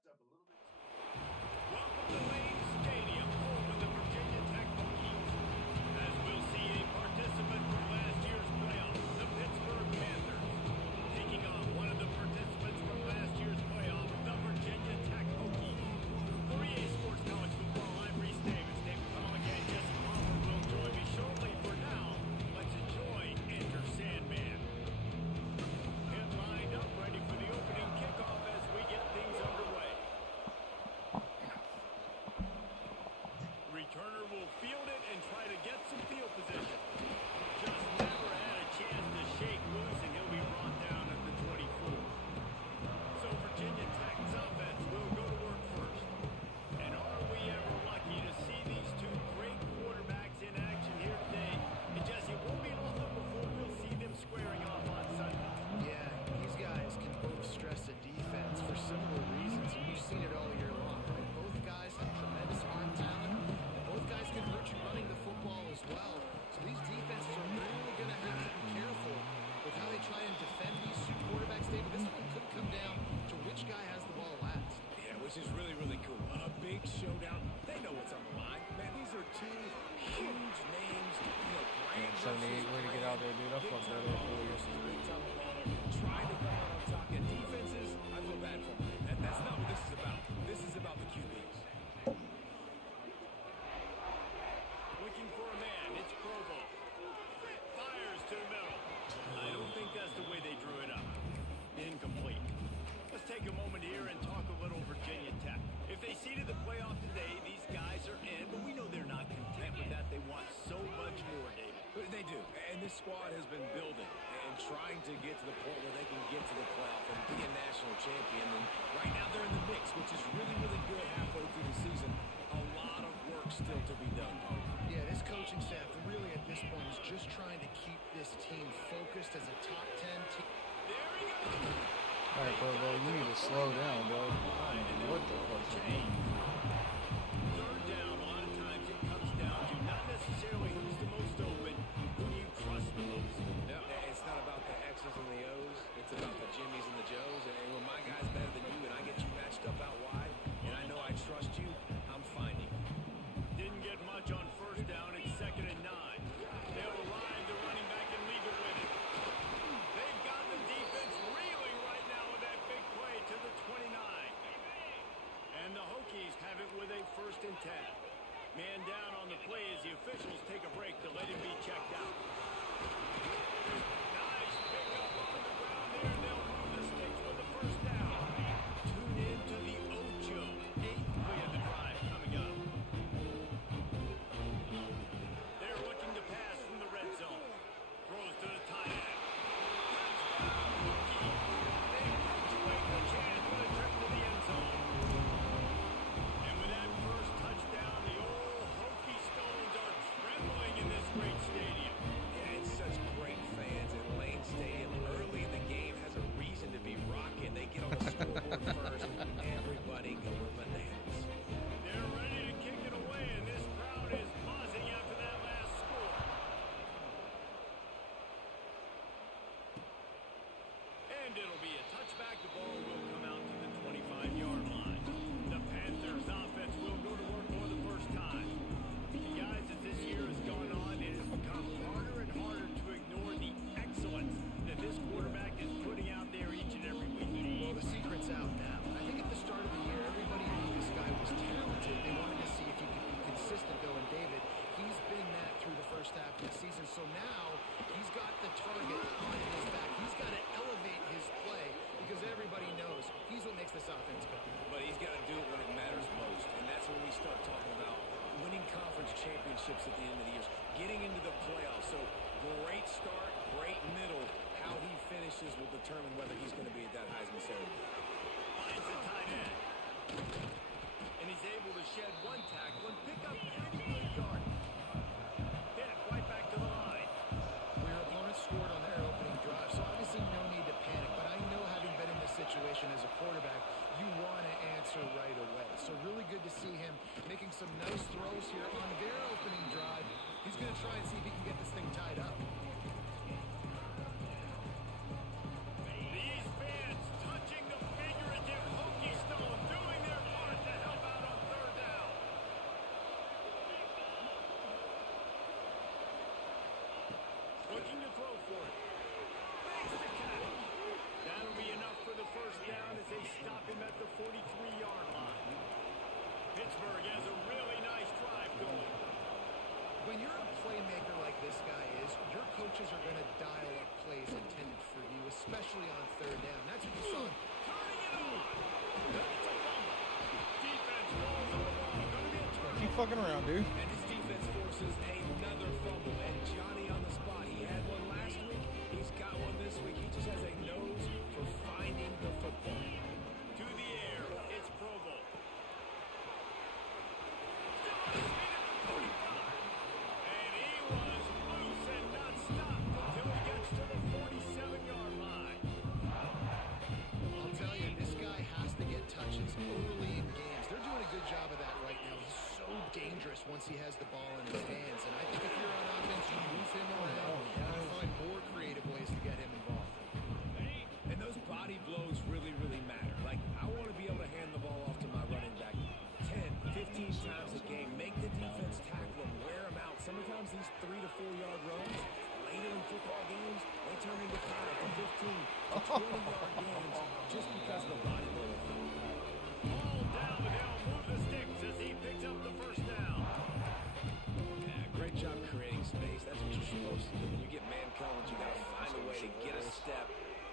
Welcome to Lane Stadium, home of the Virginia Tech Hokies. As we'll see a participant from last year's playoff, the Pittsburgh Panthers, taking on one of the participants from last year's playoff, the Virginia Tech Hokies. For EA Sports College Football, I'm Reese Davis. David Pollock and Jesse Palmer will join me shortly. For now, let's enjoy Enter Sandman. Him lined up, ready for the opening kickoff as we get things underway. Returner will field it and try to get some field position. Just never had a chance to shake loose, and he'll be brought down at the 24. So Virginia Tech's offense will go to work first. And are we ever lucky to see these two great quarterbacks in action here today? And Jesse, it won't be long before we'll see them squaring off on Sunday. Yeah, these guys can both stress a defense for similar reasons, and we've seen it all year long, right? Both guys have tremendous arm talent. Both guys can hurt you running the football as well. So these defenses are really going to have to be careful with how they try and defend these two quarterbacks. David, this one could come down to which guy has the ball last. Yeah, which is really, really cool. A big showdown. They know what's on the line. Man, these are two huge names. Man, 78 way to get out there, dude. I fucked that up 4 years. Trying to come out on top. And defenses, I feel bad for them. And that's not what this is about. This is about the QBs. Looking for a man, it's Provo. Fires to the middle. I don't think that's the way they drew it up. Incomplete. Let's take a moment here and talk a little Virginia Tech. If they seeded the playoff today, these guys are in, but we know they're not content with that. They want so much more, David. They do. And this squad has been building and trying to get to the point where they can get to the playoff and be a national champion. And right now they're in the mix, which is really, really good halfway through the season. A lot of work still to be done. Yeah, this coaching staff really at this point is just trying to keep this team focused as a top 10 team. There he goes. All right, bro, you need to slow down, bro. What the fuck? Third down, a lot of times it comes down to not necessarily who's the most open, who do you trust the most. No, it's not about the X's and the O's. It's about the Jimmys and the Joes. And when my guy's better than you and I get you matched up out wide, and I know I trust you, I'm finding you. Didn't get much on first down. It's 2nd and 9. They'll arrive the running back and leave it with it. They've got the defense reeling right now with that big play to the 29. And the Hokies have it with a 1st and 10. Man down on the play as the officials take a break to let him be checked out. Nice pickup on the ground there. They'll move the sticks with the 1st down. Tune in to the Ocho. 8th play of the drive coming up. They're looking to pass from the red zone. Throws to the tight end. Touchdown, Hokies. They punctuate the chance with a trip to the end zone. And with that first touchdown, the old Hokie Stones are trembling in this great stadium. Yeah, it's such great fans at Lane Stadium. Early in the game has a reason to be rocking. They get on the scoreboard first. Everybody going bananas. They're ready to kick it away, and this crowd is buzzing after that last score. And it'll be a touchback. The ball will come out to the 25-yard line. The Panthers' offense will go to work for the first time. And guys, as this year has gone on, it has become harder and harder to ignore the excellence that this quarterback is putting out there each and every week. Well, the secret's out now. I think at the start of the year, everybody knew this guy was talented. They wanted to see if he could be consistent, though, and David, he's been that through the first half of the season. So now he's got the target on his back. He's got to elevate his play because everybody knows he's what makes this offense go. But he's got to do it when it matters most. And that's when we start talking about winning conference championships at the end of the year, getting into the playoffs. So great start, great middle. How he finishes will determine whether he's going to be at that Heisman ceremony. Finds the tight end. And he's able to shed one tackle and pick up pretty good yard. Hit right back to the line. Your opponent scored on their opening drive, so obviously no need to panic. But I know, having been in this situation as a quarterback, you want to answer right away. So really good to see him making some nice throws here on their opening drive. He's going to try and see if he can get this thing tied up. These fans touching the figurative Hokie Stone, doing this guy is, your coaches are going to dial up plays intended for you, especially on third down. That's what you saw. Turning it on. It's a fumble. Defense falls on the ball. Going to be a turnover. Keep fucking around, dude. And his defense forces another fumble. And Johnny on the spot. He had one last week. He's got one this week. He just has a nose for finding the football. To the air. It's Provo. Still on his feet at the 45. And he was loose and not stopped until he gets to the 47-yard line. I'll tell you, this guy has to get touches early in games. They're doing a good job of that right now. He's so dangerous once he has the ball in his hands. And I think if you're on offense, you move him around and find more creative ways to get him involved. And those body blows really, really matter. Like, I want to be able to hand the ball off to my running back 10, 15 times a game. Make the defense tackle him, wear him out. Sometimes these 3 to 4 yard runs, later in football games, they turn into 5 to 15 to 20-yard gains just because of the body blow effect. Ball down, but they'll move the sticks as he picks up the first down. Yeah, great job creating space. That's what you're supposed to do. When you get man coverage, you got to find a way to get a step,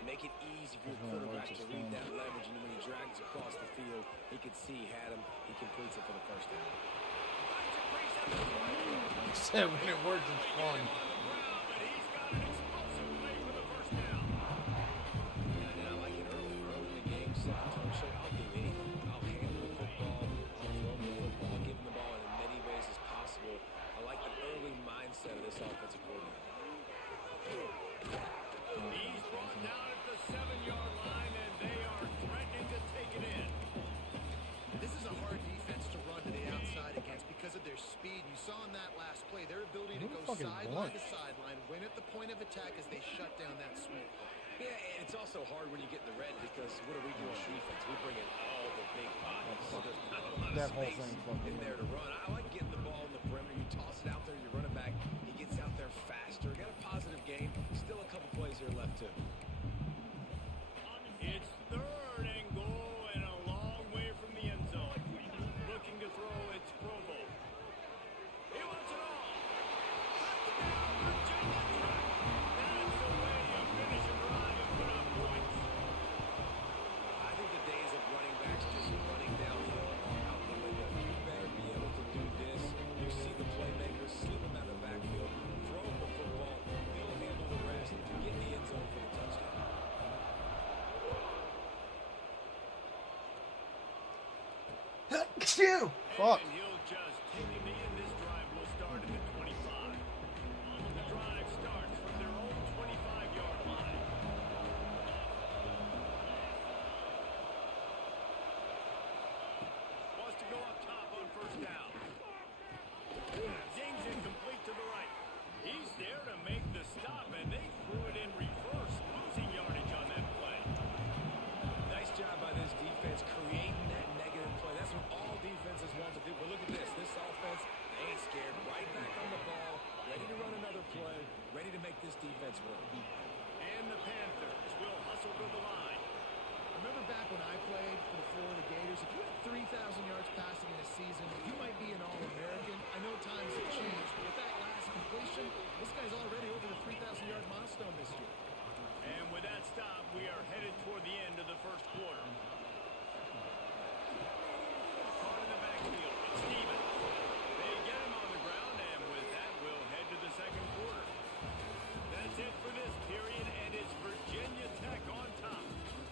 make it easy for your quarterback to read that leverage, and then when he drags across the field, he can see he had him. He completes it for the first down. Finds a crease at the 20. Said when it works, it's fun. On the ground, but he's got an explosive play for the first down. And I like it early in the game. Second time show, I'll do anything. I'll handle the football. I'll throw him the football. I'll give him the ball in as many ways as possible. I like the early mindset of this offensive coordinator. He's brought down at the 7-yard line, and they are threatening to take it in. This is a hard defense to run to the outside against because of their speed. You saw in that last play, their ability to What a go fucking sideline bunch. to sideline, win at the point of attack as they shut down that sweep play. Yeah, and it's also hard when you get in the red because what do we do on defense? We bring in all the big bodies. So there's not a lot of That whole space thing fucking in there to run. I like getting the ball in the perimeter. You toss it out there, you run it back. He gets out there faster. Got a positive game. Still a couple plays here left too. It's third and goal and a long way from the end zone. Looking to throw, it's Provo. He wants it all. Touchdown, Virginia Tech. That's the way you finish a drive and put up points. I think the days of running backs just running downhill are out the window. You better be able to do this. You see the playmakers slip him out of the backfield, throw him the football, he'll handle the rest, get in the end zone for the touchdown. Fuck. And he'll just take it in. This drive will start at the 25. The drive starts from their own 25-yard line. Wants to go up top on first down. Zings it complete to the right. He's there to make the stop, and they threw it in reverse, losing yardage on that play. Nice job by this defense creating that negative play. That's what all defenses want to do. But look at this. This offense, they ain't scared. Right back on the ball, ready to run another play, ready to make this defense work. And the Panthers will hustle to the line. Remember back when I played for the Florida Gators, if you had 3,000 yards passing in a season, you might be an All-American. I know times have changed, but with that last completion, this guy's already over the 3,000-yard milestone this year. And with that stop, we are headed toward the end of the first quarter. Caught in the backfield, it's Stevens. They get him on the ground, and with that, we'll head to the second quarter. That's it for this period, and it's Virginia Tech on top.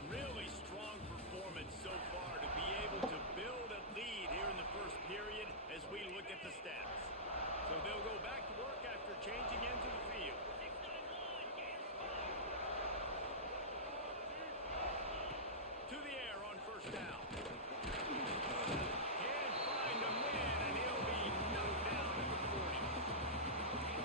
Really strong performance so far to be able to build a lead here in the first period as we look at the stats. So they'll go back to work after changing ends of the field. To the air on first down. Can't find a man, and he'll be knocked down at the 40.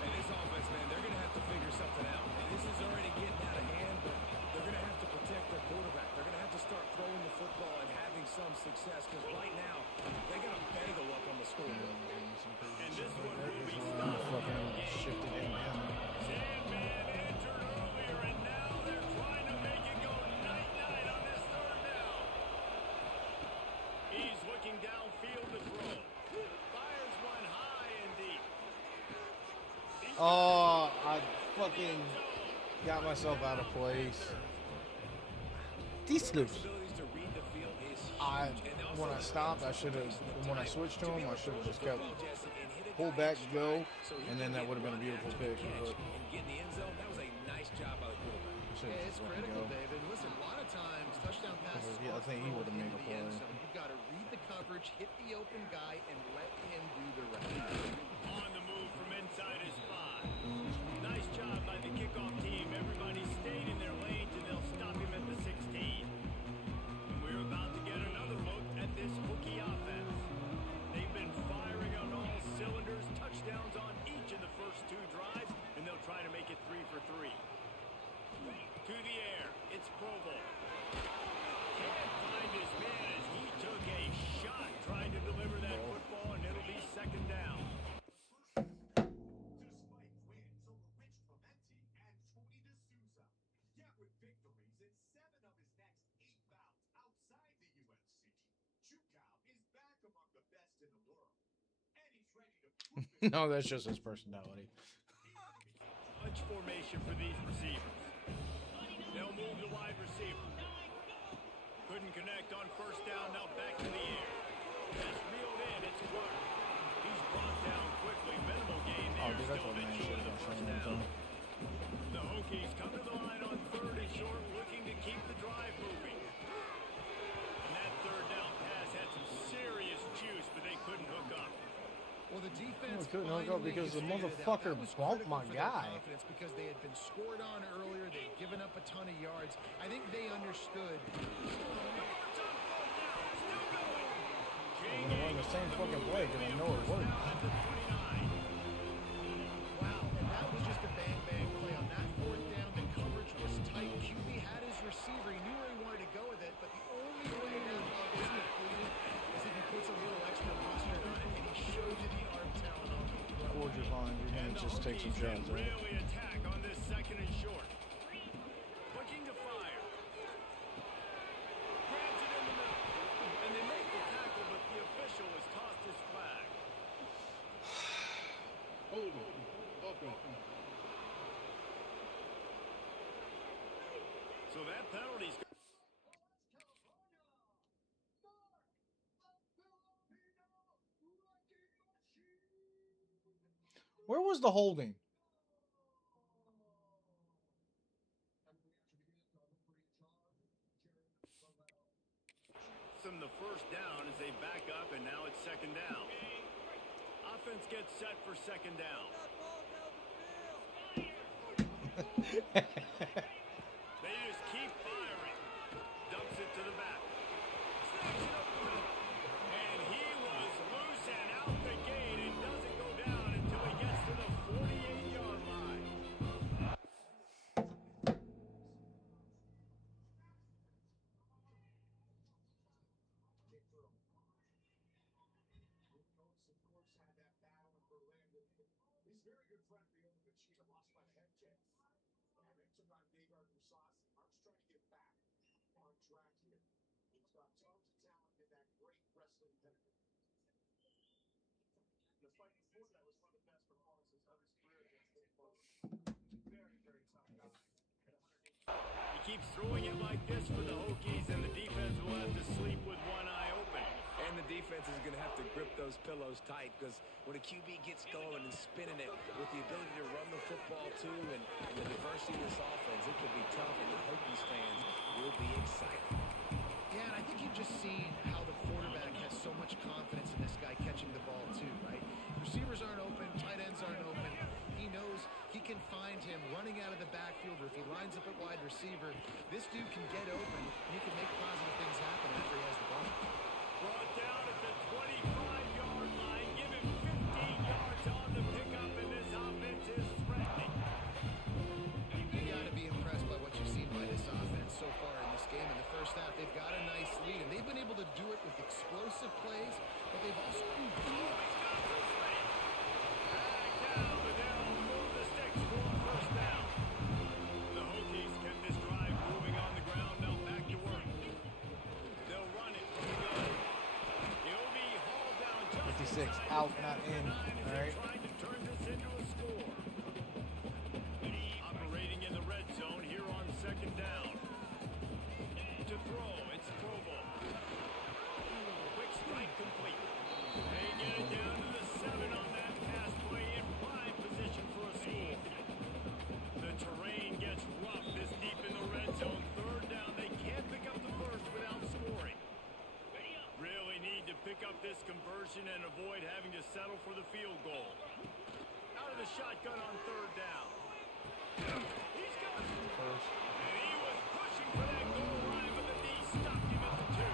And this offense, man, they're going to have to figure something out. And this is already getting out of hand, but they're going to have to protect their quarterback. They're going to have to start throwing the football and having some success because right now, they got to bagel up on the scoreboard. And this one will be stopped. Fucking shifted in, man. Sandman entered earlier, and now they're trying to make it go night-night on this third down. He's looking downfield to throw. Fires one high and deep. He's Oh, fucking got myself out of place. These loops. Abilities to read the field is I huge. And when I also stopped, I should have. When I switched to him, I should have just kept pull back, go, and then that would have been a beautiful pick. But and get in the end zone. That was a nice job by the quarterback. I should Yeah, have it's just let him critical, go. David. Listen, a lot of times touchdown passes. Yeah, I think he would have made a play. You've got to read the coverage, hit the open guy, and let him do the rest. On the move from inside his 5. Nice job by the kickoff team. Everybody stayed in their lanes, and they'll stop him at the 16. And we're about to get another look at this Hokie offense. They've been firing on all cylinders, touchdowns on each of the first 2 drives, and they'll try to make it 3 for 3. To the air, it's Provo. Can't find his man as he took a shot trying to deliver that football, and it'll be second down. Despite wins over Rich Clemente and Tony D'Souza, yet with victories in 7 of his next 8 bouts outside the UFC, Chukau is back among the best in the world, and he's ready to prove it. No, that's just his personality. Bunch formation for these receivers. They'll move the wide receiver. Couldn't connect on first down, now back to the air. That's reeled in, it's Clark. He's brought down quickly, minimal gain Oh, there, dude, that's still what a bit man short should of the have first done. down. The Hokies come to the line on 3rd and short, looking to keep the drive moving. And that 3rd down pass had some serious juice, but they couldn't hook up. Well, the defense couldn't hook up finally because the figured it out. motherfucker That was bumped critical my for their guy. confidence because they had been scored on earlier. They'd given up a ton of yards. I think they understood. I'm gonna run the same fucking play because I know it works. Wow, and that was just a bang-bang play. On that 4th down, the coverage was tight. QB had his receiver. He knew where he wanted to go with it, but the only way that ball is completed is if he puts a little extra mustard on it, and he showed you the arm talent on the throw. Forge your line, you're And gonna the just take some Hokies shots. can really attack on this 2nd and short. Looking to fire. Grabs it in the middle. And they make the tackle, but the official has tossed his flag. Hold on. Okay. So that penalty's Where was the holding? from the first down as they back up, and now it's 2nd down. Offense gets set for 2nd down. They just keep firing. Dumps it to the back. Snaps it up the middle. And he was loose and out the gate and doesn't go down until he gets to the 48-yard line. He's very good friend of the other Machida, lost by the head kick. And they took on Dagar Musas. Mark's trying to get back on track here. He's got tons of talent in that great wrestling pedigree. The fight before that was one of the best performances of his career against Nick Bosa. Very, very tough guy. He keeps throwing it like this for the Hokies, and the defense will have to sleep with one eye open. And the defense is going to have to grip those pillows tight because when a QB gets going and spinning it with the ability to run the football too and the diversity of this offense, it could be tough, and the Hokies fans will be excited. Yeah, and I think you've just seen how the quarterback has so much confidence in this guy catching the ball too, right? Receivers aren't open, tight ends aren't open. He knows he can find him running out of the backfield, or if he lines up at wide receiver, this dude can get open. And he can make positive things happen after he has the ball. Brought down at the 25-yard line. Give him 15 yards on the pickup, and this offense is threatening. You got to be impressed by what you've seen by this offense so far in this game. In the first half, they've got a nice lead, and they've been able to do it with explosive plays, but they've also been doing it. Back down, but they'll move the sticks for a first down. The Hokies kept this drive moving on the ground. Now back to work. They'll run it from the gun. He'll be hauled down just 56 out, not in. All right. trying to turn this into a score. this conversion and avoid having to settle for the field goal. Out of the shotgun on third down. He's got it. First. And he was pushing for that goal line, but the D stopped him at the 2.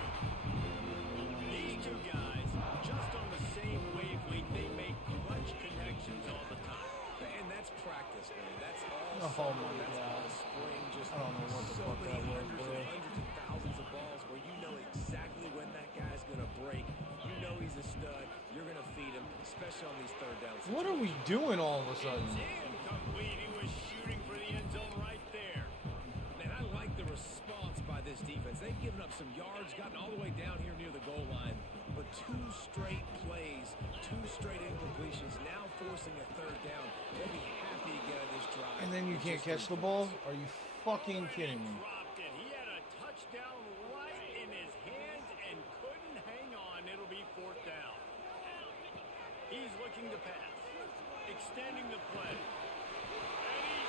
These two guys, just on the same wavelength, they make clutch connections all the time. And that's practice, man. That's all. Oh summer. my That's God. all spring. Just I don't know what the so fuck many that was, hundreds bro. and hundreds of thousands of balls where you know exactly when that guy's gonna break. You know he's a stud. You're gonna feed him, especially on these third downs. What are we doing all of a sudden? It's incomplete. He was shooting for the end zone right there. Man, I like the response by this defense. They've given up some yards, gotten all the way down here near the goal line, but 2 straight plays, 2 straight incompletions, now forcing a third down. They'll be happy to get out of this drive. And then you with can't just catch 3 the ball? points. Are you fucking kidding me? Dropped it. He had a touchdown right in his hands and couldn't hang on. It'll be 4th down. He's looking to pass. Extending the play.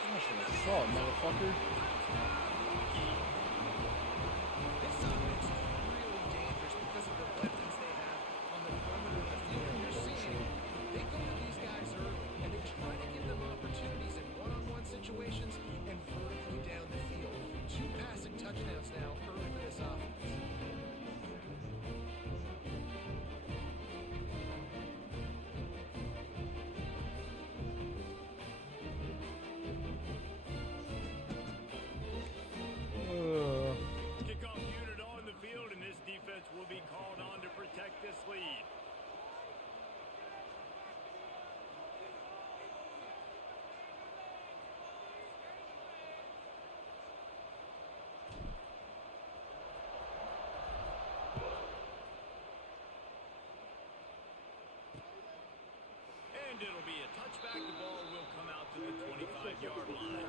That's what I saw, motherfucker. This offense is really dangerous because of the weapons they have on the perimeter of the field. You're seeing they go to these guys early, and they try to give them opportunities in one-on-one situations and vertically down the field. 2 passing touchdowns now early for this offense. Kickoff unit on the field, and this defense will be called on to protect this lead. And it'll be a touchback. The ball will come out to the 25-yard line.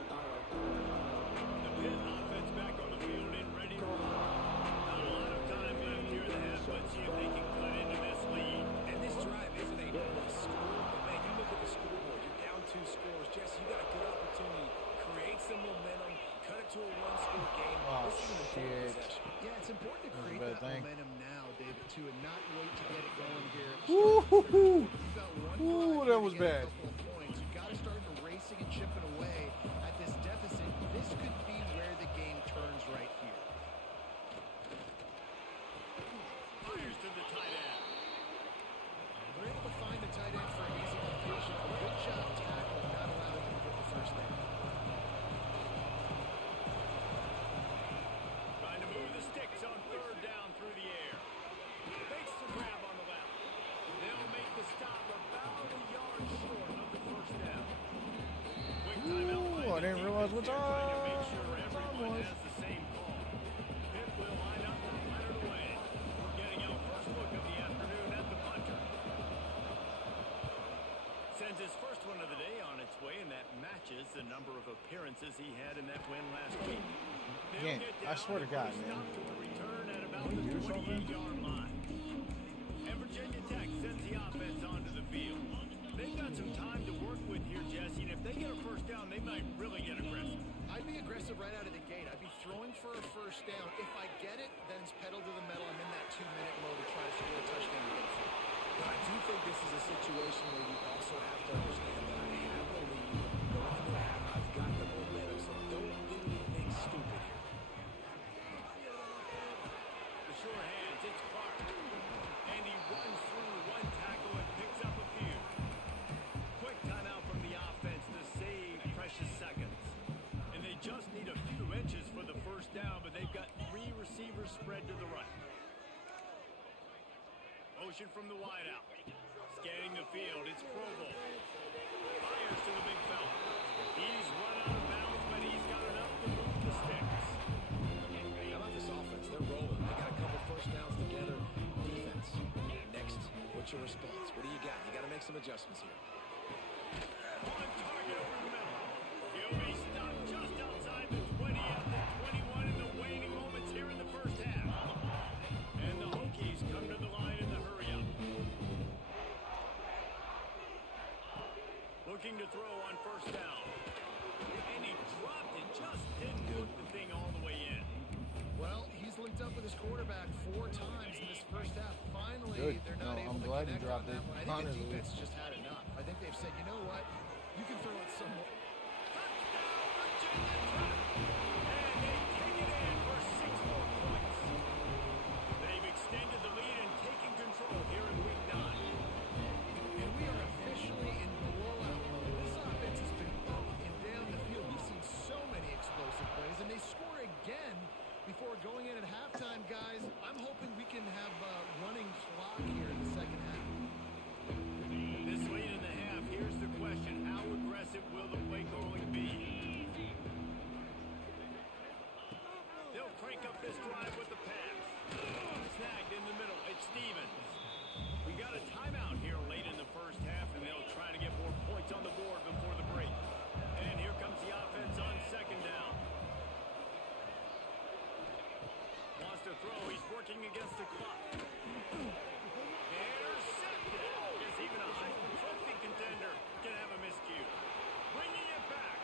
The Pitt offense back on the field and ready to run. Not a lot of time left here in the half. Let's see if they can cut into this lead. And this drive isn't a score, but man, you look at the scoreboard. You're down 2 scores. Jesse, you got a good opportunity. Create some momentum. Cut it to a 1-score game. Oh, This is an important shit. possession. Yeah, it's important to That was a create bad that thing. momentum now, David, too, and not wait to get it going here. Woo-hoo-hoo. You've got one Ooh, drive that here was to get bad. a couple of points. You've got to start racing and chipping away at this deficit. This could be where the game turns right here. Fires to the tight end. They're able to find the tight end for an easy completion. A good job tackling, not allowing him to get the first down. Trying to move the sticks on third down through the air. Makes the grab on the left. They'll make the stop about a yard short of the first down. Quick timeout by Ooh, I the didn't realize what defense here, trying to make sure time everyone was. has the same call. Pitt will line up to let it away. Getting our first look of the afternoon at the punter. Sends his first one of the day on its way, and that matches the number of appearances he had in that win last week. They'll Again, get I down swear to and God, stop man. to a return at about Can the we do something? 28-yard line. And Virginia Tech sends the offense onto the field. They've got some time to work with here, Jesse, and if they get a first down, they might really get aggressive. I'd be aggressive right out of the gate. I'd be throwing for a first down. If I get it, then it's pedal to the metal. I'm in that 2-minute mode to try to score a touchdown to get a field. But I do think this is a situation where you also have to understand that I have the lead. Going into the half, I've got the momentum, so don't do anything stupid here. The sure hands, it's Clark. And he runs through one tackle and picks up a few. Quick timeout from the offense to save precious seconds. And they just need a few inches for the first down, but they've got 3 receivers spread to the right. Motion from the wideout. Scanning the field, it's Provo. Fires to the big fella. He's run out of bounds, but he's got enough to move the sticks. How about this offense? They're rolling. They got a couple first downs together. Defense. Next, what's your response? What do you got? You got to make some adjustments here. On target over the middle. He'll be stopped just outside the 20 at the 21 in the waning moments here in the first half. And the Hokies come to the line in the hurry-up. Looking to throw on first down. And he dropped it, just didn't hook the thing all the way in. Well, he's linked up with his quarterback 4 times in this first half. Finally unfortunately, Good. they're not No, able I'm to glad you connect on dropped that it. one. I think the Honestly. defense just had enough. I think they've said, you know what? You can throw it somewhere. They've extended the lead and taken control here in week 9. And we are officially in blowout mode. This offense has been up and down the field. We've seen so many explosive plays, and they score again before going in at halftime, guys. I'm hoping we can have a running clock here in the second half. This late in the half, here's the question. How aggressive will the play calling be? They'll crank up this drive with the pass. Snagged in the middle. It's Stevens. We got a timeout here late in the first half, and they'll try to get more points on the board before the break. And here comes the offense on second down. Wants to throw. He's working against the clock. Intercepted. Guess even a Heisman Trophy contender can have a miscue. Bringing it back.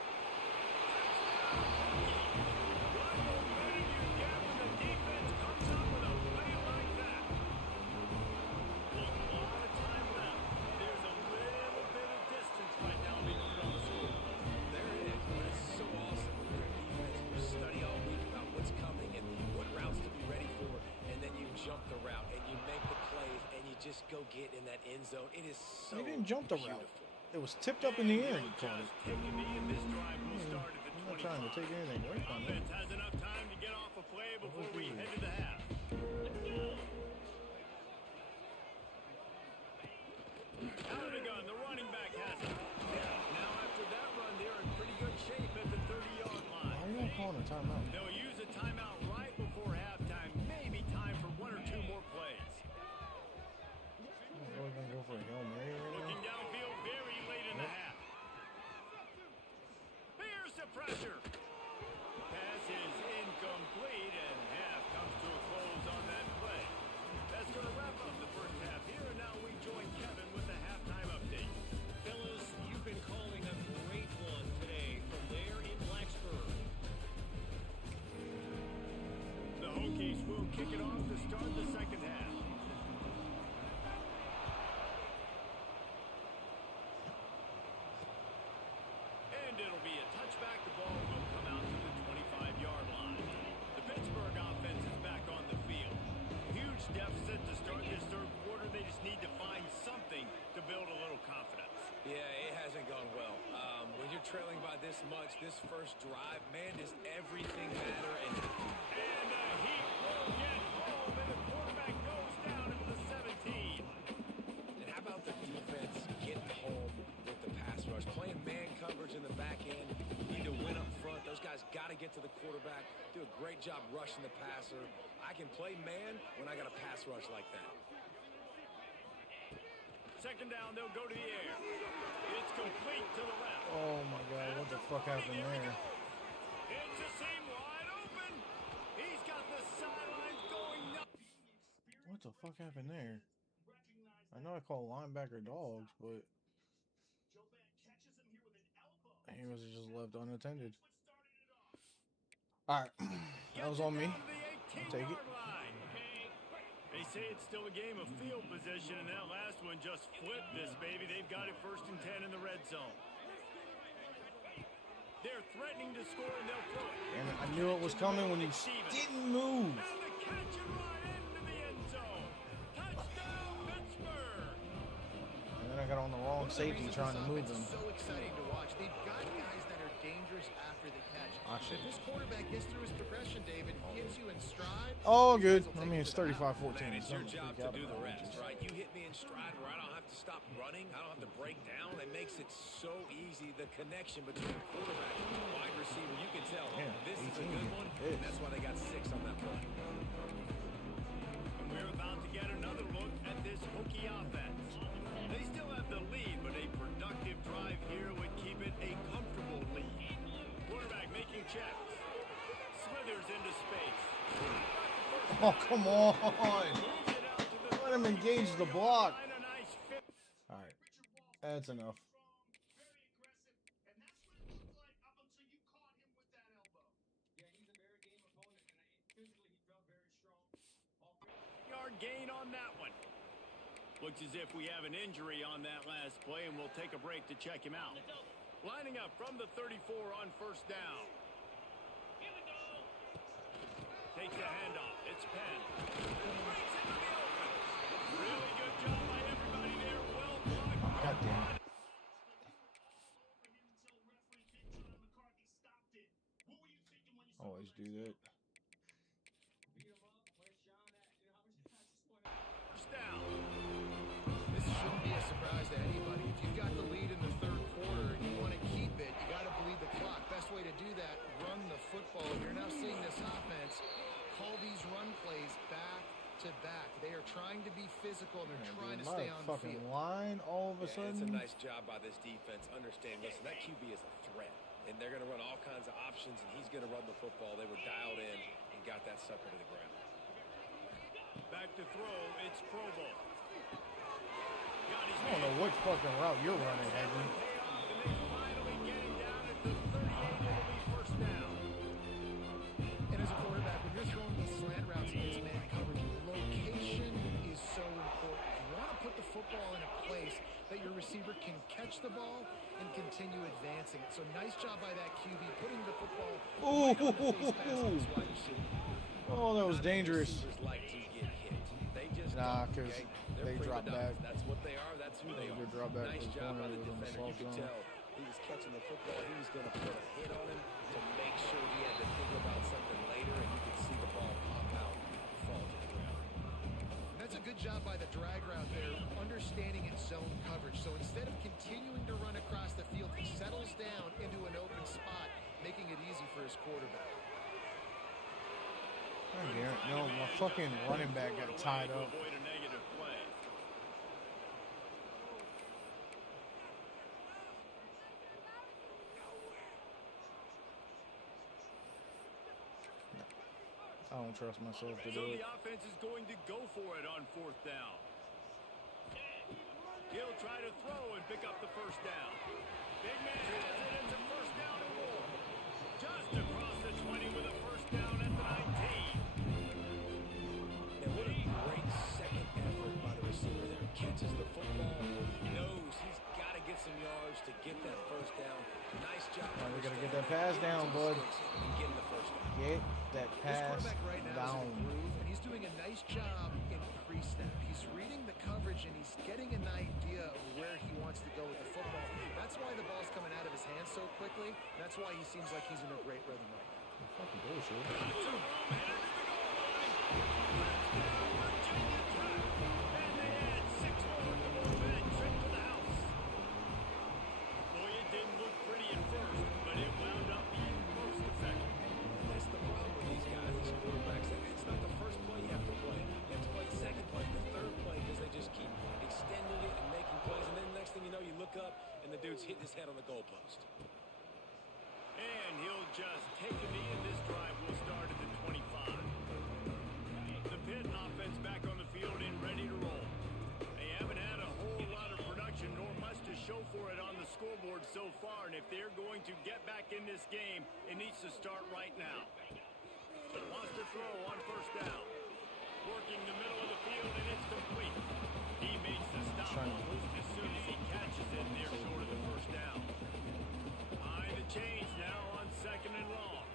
Touchdown, Hokie. What momentum you get when the defense comes up with a play like that. A lot of time left. There's a little bit of distance right now being put on the score. There it is, but it's so awesome when you're a defense and you study all week about what's coming and what routes to be ready for, and then you jump the route and you make the plays and you just go get in that end zone. It is so He didn't jump the route. beautiful. It was tipped up in the air and he caught it. Take a knee, and this drive will start at the I'm not trying to 25. take anything away from him. Offense has enough time to get off a play before we head to the half. Out of the gun, the running back has it. Now after that run, they're in pretty good shape at the 30-yard Why line. are you not calling a timeout? They'll use a timeout right before halftime. Maybe time for 1 or 2 more plays. We're going to go for a Hail Mary right Looking now? downfield very late in the half. Here's the pressure. Pass is incomplete, and half comes to a close on that play. That's going to wrap up the first half here, and now we join Kevin with the halftime update. Fellas, you've been calling a great one today from there in Blacksburg. The Hokies will kick it off to start the second half. And it'll be a touchback. The ball will come out to the 25-yard line. The Pittsburgh offense is back on the field. Huge deficit to start this third quarter. They just need to find something to build a little confidence. Yeah, it hasn't gone well. When you're trailing by this much, this first drive, man, does everything matter? And He will get home, and the quarterback goes down into the 17. how about the defense getting home with the pass rush? Playing man coverage in the back end. Need to win up front. Those guys got to get to the quarterback. Do a great job rushing the passer. I can play man when I got a pass rush like that. Second down, they'll go to the air. It's complete to the left. Oh my God, what the fuck happened there? It's a seam wide open. He's got the sidelines going nuts. What the fuck happened there? I know I call linebacker dogs, but he was just left unattended. Alright, that was on me. I'll take it. They say it's still a game of field position, and that last one just flipped this baby. They've got it 1st and 10 in the red zone. They're threatening to score, and they'll throw it. And I knew it was coming when he didn't move. And the catch and run into the end zone. Touchdown, Pittsburgh. And then I got on the wrong safety trying to move him. It's so exciting to watch. They've got guys that are dangerous after the catch. If this quarterback gets through his progression, David, gets you in stride. Oh, good. I mean, it's 35-14. Man, it's your Nothing to job freak to out do the about. rest, right? You hit me in stride where I don't have to stop running. I don't have to break down. It makes it so easy. The connection between quarterback and wide receiver, you can tell Man, this is a 18. good one, and that's why they got 6 on that play. And we're about to get another look at this Hokie offense. They still have the lead, but a productive drive here would keep it a comfortable lead. Quarterback making checks. Smithers into space. Oh, come on. Let him engage the block. All right. That's enough. Yard gain on that one. Looks as if we have an injury on that last play, and we'll take a break to check him out. Lining up from the 34 on first down. Takes the handoff. It's Penn. Breaks into the open. Really good job by everybody there. Well blocked. God damn it. Always do that. First down. This shouldn't be a surprise to anybody. If you've got the lead in the third quarter and you want to keep it, you got to bleed the clock. Best way to do that, run the football. You're now seeing this offense call these run plays back to back. They are trying to be physical. They're trying to stay on the fucking field. line all of a It's sudden. a nice job by this defense. Understand, listen, that QB is a threat. And they're going to run all kinds of options, and he's going to run the football. They were dialed in and got that sucker to the ground. Back to throw. It's Provo. Got his I don't know what fucking route you're running, Edwin. payoff, and they finally get him down at the 38. It'll be first down. And as a quarterback, when you're throwing these slant routes against man coverage, location is so important. You want to put the football in a place that your receiver can catch the ball and continue advancing it. So nice job by that QB, putting the football right on the face mask of his wide receiver. Oh, that was dangerous. Receivers like to get hit. They just Nah, don't, 'cause okay? they They're drop prima back. donnas. That's what they are. That's who they They are. drop back Nice to the job by corner the with an defender. You assault could zone. tell he was catching the football. He was going to put a hit on him to make sure he had to think about something later, and you could see the ball pop out and fall to the ground. That's a good job by the drag route there, understanding its zone coverage. So instead of continuing to run across the field, he settles down into an open spot, making it easy for his quarterback. God damn it. No, my fucking running back got tied up. Avoid a negative play. I don't trust myself to So do the it. offense is going to go for it on fourth down. He'll try to throw and pick up the first down. Big man has it. It's a first down and more. Just across the 20 with a first down at the 19. And what a great second effort by the receiver there. Catches the football, knows he's got to get some yards to get that first down. Nice job. We gotta get that pass down, bud. And getting the first down. Get that This pass quarterback right now is down. in a groove, and he's doing a nice job in pre-snap. He's reading the coverage, and he's getting an idea of where he wants to go with the football. That's why the ball's coming out of his hands so quickly. That's why he seems like he's in a great rhythm right now. Fucking bullshit. Headed to the goal line. Virginia Tech. And they add 6 more to move that trip to the house. Boy, it didn't look pretty at first, but it wound up being most effective. That's the problem with these guys, these quarterbacks. It's not the first play you have to play. You have to play the second play, the third play, because they just keep extending it and making plays. And then next thing you know, you look up, and the dude's hitting his head on the goalpost. And he'll just take a knee, and this drive will start at the 25. The Pitt offense back on the field and ready to roll. They haven't had a whole lot of production, nor much to show for it on the scoreboard so far. And if they're going to get back in this game, it needs to start right now. Wants to throw on first down. Working the middle of the field, and it's complete. He makes the stop almost as soon as he catches it, and they're short of the first down. Behind the chains now on second and long.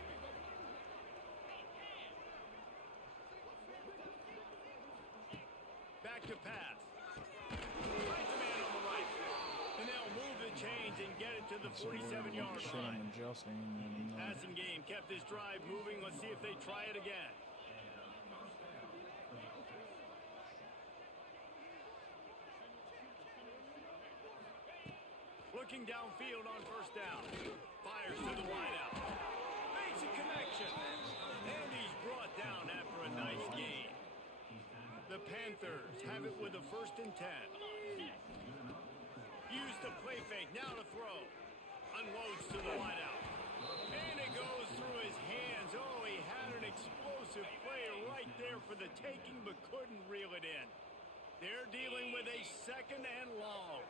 Back to pass. Finds a man on the right. And they'll move the chains and get it to the 47-yard Shit, I'm line. adjusting. And, Passing game kept this drive moving. Let's see if they try it again. Looking downfield on first down. Fires to the wideout. Makes a connection. And he's brought down after a nice gain. The Panthers have it with a 1st and 10. Use the play fake. Now to throw. Unloads to the wideout. And it goes through his hands. Oh, he had an explosive play right there for the taking, but couldn't reel it in. They're dealing with a 2nd and long.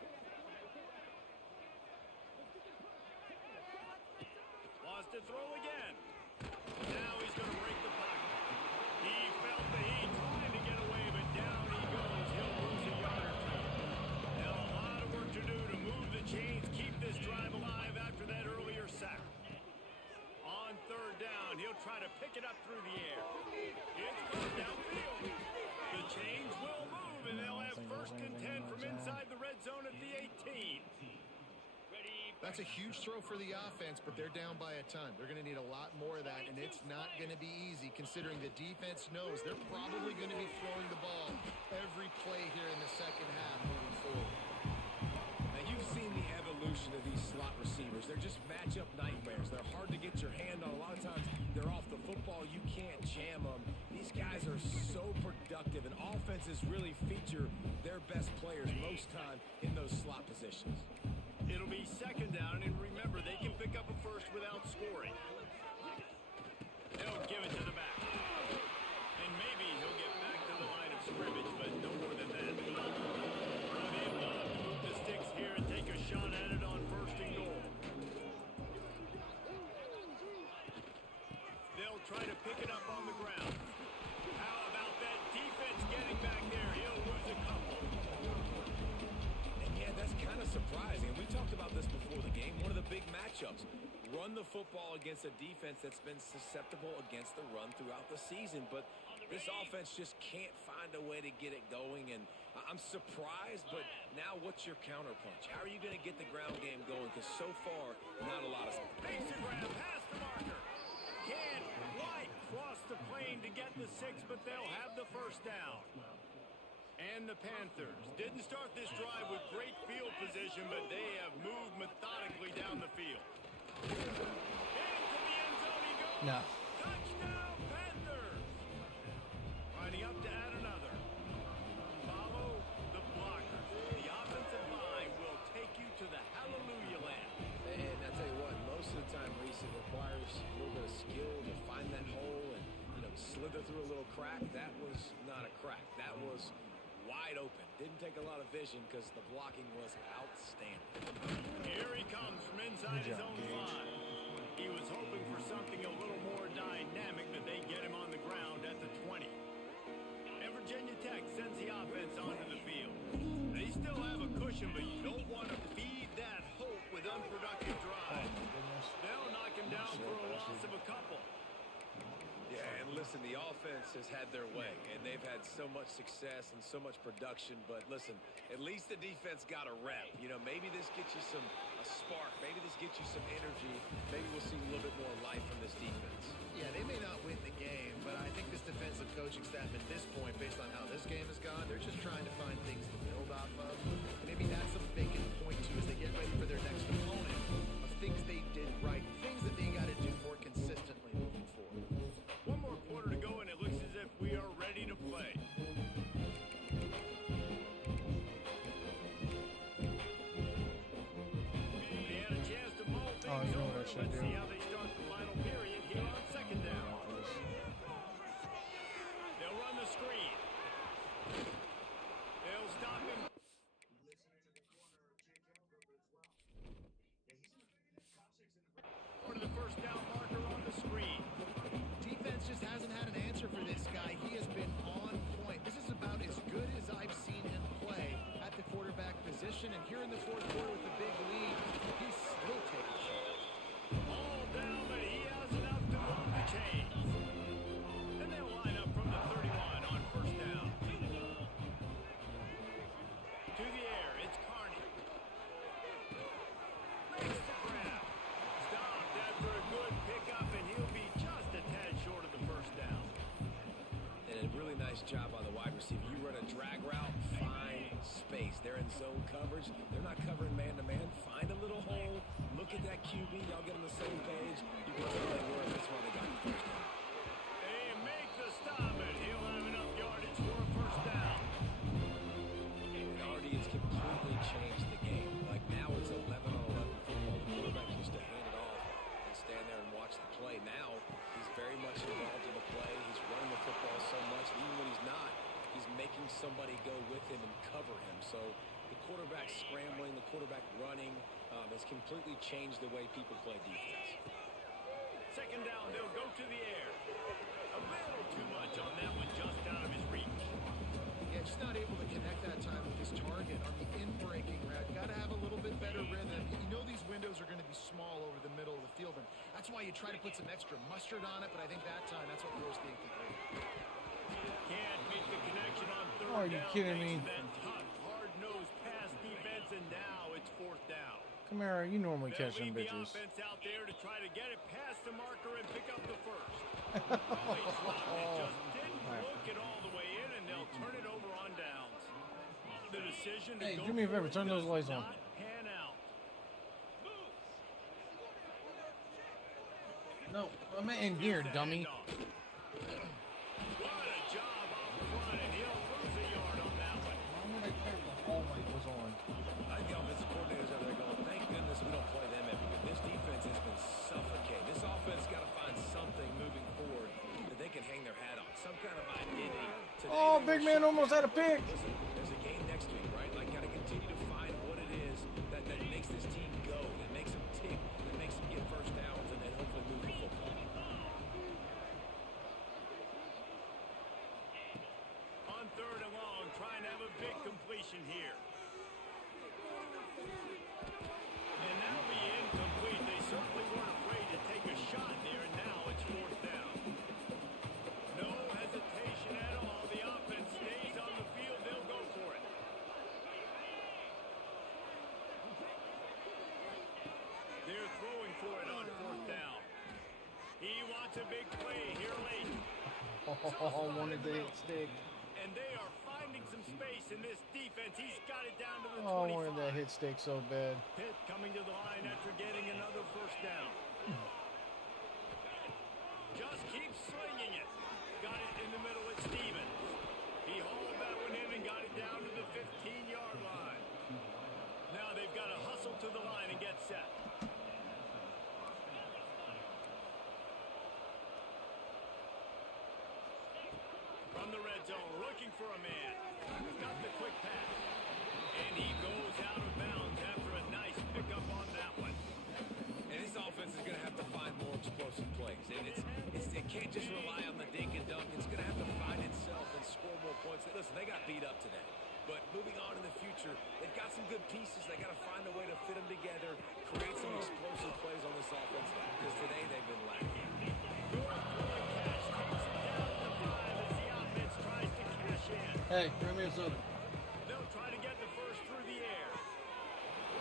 Wants to throw again. Now he's going to break the pocket. He felt the heat trying to get away, but down he goes. He'll lose a yard or two. pick it up through the air. It's caught downfield. The chains will move, and they'll have first and 10 from inside the red zone at the 18. That's a huge throw for the offense, but they're down by a ton. They're going to need a lot more of that, and it's not going to be easy considering the defense knows they're probably going to be throwing the ball every play here in the second half moving forward. Now, you've seen the evolution of these slot receivers. They're just matchup nightmares. They're hard to get your hand on. A lot of times, they're off the football. You can't jam them. These guys are so productive, and offenses really feature their best players most time in those slot positions. It'll be second down, and remember, they can pick up a first without scoring. They'll give it to the back. And maybe he'll get back to the line of scrimmage, but no more than that. They'll have to move the sticks here and take a shot at it on first and goal. They'll try to pick it up on the ground. How about that defense getting back there? He'll lose a couple. And yeah, that's kind of surprising. We talked about this before the game. One of the big matchups. Run the football against a defense that's been susceptible against the run throughout the season. But this offense just can't find a way to get it going. And I'm surprised, but now what's your counterpunch? How are you going to get the ground game going? Because so far, not a lot of... Makes a grab past the marker. Can't quite cross the plane to get the 6, but they'll have the first down. And the Panthers didn't start this drive with great field position, but they have moved methodically down the field. Into the end zone he goes. No. Touchdown, Panthers. Lining up to add another. Follow the blockers. The offensive line will take you to the hallelujah land. And I tell you what, most of the time, Reese, it requires a little bit of skill to find that hole and, slither through a little crack. That was not a crack. That was wide open. Didn't take a lot of vision because the blocking was outstanding. Here he comes from inside his own 5. He was hoping for something a little more dynamic, but they get him on the ground at the 20. And Virginia Tech sends the offense onto the field. They still have a cushion, but you don't want to feed that hope with unproductive drives. They'll knock him down for a loss of a couple. Yeah, and listen, the offense has had their way, and they've had so much success and so much production. But listen, at least the defense got a rep. Maybe this gets you a spark. Maybe this gets you some energy. Maybe we'll see a little bit more life from this defense. Yeah, they may not win the game, but I think this defensive coaching staff at this point, based on how this game has gone, they're just trying to find things to build off of. Maybe that's something they can point to as they get ready for their next opponent of things they did right, things that they got to do more consistently moving forward. One more quarter to go, and it looks as if we are ready to play. They had a chance to mull things over. Let's see how they start the final period here on second down. They'll run the screen. They'll stop him. Or to the first down marker on the screen. Defense just hasn't had an answer for this guy. He has been on point. This is about as good as I've seen him play at the quarterback position. And here in the fourth quarter with the big lead, he's still taking shots. All down, but he has enough to move the chains. And they'll line up from the 31 on first down. To the air, it's Carney. Makes the grab. Stopped after a good pickup, and he'll be just a tad short of the first down. And a really nice job by the wide receiver. You run a drag route, find space. They're in zone coverage. They're not covering man-to-man. Find a little hole. Look at that QB. Y'all get on the same page. You can tell they were. That's why they got the first down. They make the stop, and he'll have enough yardage for a first down. And already it's completely changed the game. Like now it's 11-on-11 football. The quarterback used to hand it off and stand there and watch the play. Now he's very much involved in the play. He's running the football so much. Even when he's not, he's making somebody go with him and cover him. So the quarterback scrambling, the quarterback running has completely changed the way people play defense. Second down, they'll go to the air. A little too much on that one, just out of his reach. Yeah, just not able to connect that time with his target on the in-breaking route. Got to have a little bit better rhythm. These windows are going to be small over the middle of the field, and that's why you try to put some extra mustard on it, but I think that time, that's what forced the incomplete. Can't make the connection on third Are you down kidding thanks me? to that tough, hard-nosed pass defense, and now it's fourth down. Kamara, you normally They'll catch them leave the bitches. offense out there to try to get it past the marker and pick up the first. It just didn't look it all the way in, and they'll turn it over on downs. The decision to Hey, go do me a favor, for it turn those does lights on. not pan out. No, I meant in here, dummy. What a job up front, and he'll lose a yard on that one. Why would I care if the hallway was on? I think the offensive coordinators out there going, thank goodness we don't play them every week. This defense has been suffocating. This offense got to find something moving forward that they can hang their hat on. Some kind of identity. Today, Oh, they big were man showing- almost had a pick. Listen, there's a game next week, right? Like, got to continue to find what it is that makes this team go, that makes them tick, that makes them get first downs, and then hopefully move the football. On third and long, trying to have a big completion here. And that'll be incomplete. They certainly weren't afraid to take a shot there, and now it's fourth down. No hesitation at all. The offense stays on the field. They'll go for it. They're throwing for it on fourth down. He wants a big play here late. Oh, wanted to hit stick. And they are finding some space in this defense. He's got it down to the Oh, I 25. wanted that hit stick so bad. Pitt coming to the line after getting another first down. Just keep slinging it. Got it in the middle at Stevens. He hauled that one in and got it down to the 15-yard line. Now they've got to hustle to the line and get set. From the red zone, looking for a man. Got the quick pass. And he goes out of bounds after a nice pickup on that one. And this offense is going to have to find more explosive plays. And it can't just rely on the dink and dunk. It's going to have to find itself and score more points. Listen, they got beat up today. But moving on in the future, they've got some good pieces. They got to find a way to fit them together, create some explosive plays on this offense, because today they've been lacking. Good throwing catch takes it down to the 5 as the offense tries to cash in. Hey, bring me a soda. They'll try to get the first through the air.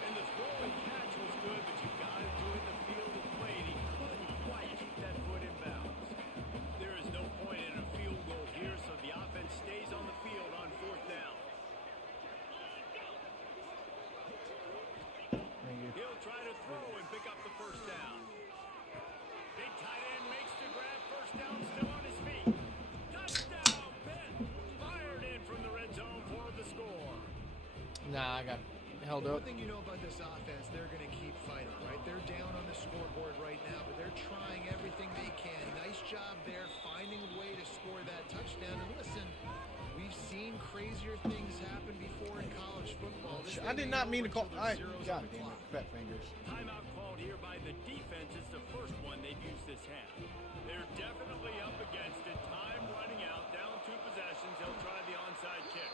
And the throwing catch was good, but you got to do it in the field of play. And he couldn't quite keep that foot in bounds. There is no point in a field goal here, so the offense stays on the field on fourth down. Thank you. He'll try to throw and pick up the first down. Big tight end makes the grab. First down, still on his feet. Touchdown, Pitt. Fired in from the red zone for the score. Nah, I got held One up. thing you know about this offense, they're going to keep fighting, right? They're down on the scoreboard right now, but they're trying everything they can. Nice job there, finding a way to score that touchdown. And listen, we've seen crazier things happen before in college football. This I thing did not ain't mean to over call. till there's I zeros God on the damn clock. it, fat fingers. Timeout called here by the defense. It's the first one they've used this half. They're definitely up against it. Time running out. Down 2 possessions. They'll try the onside kick.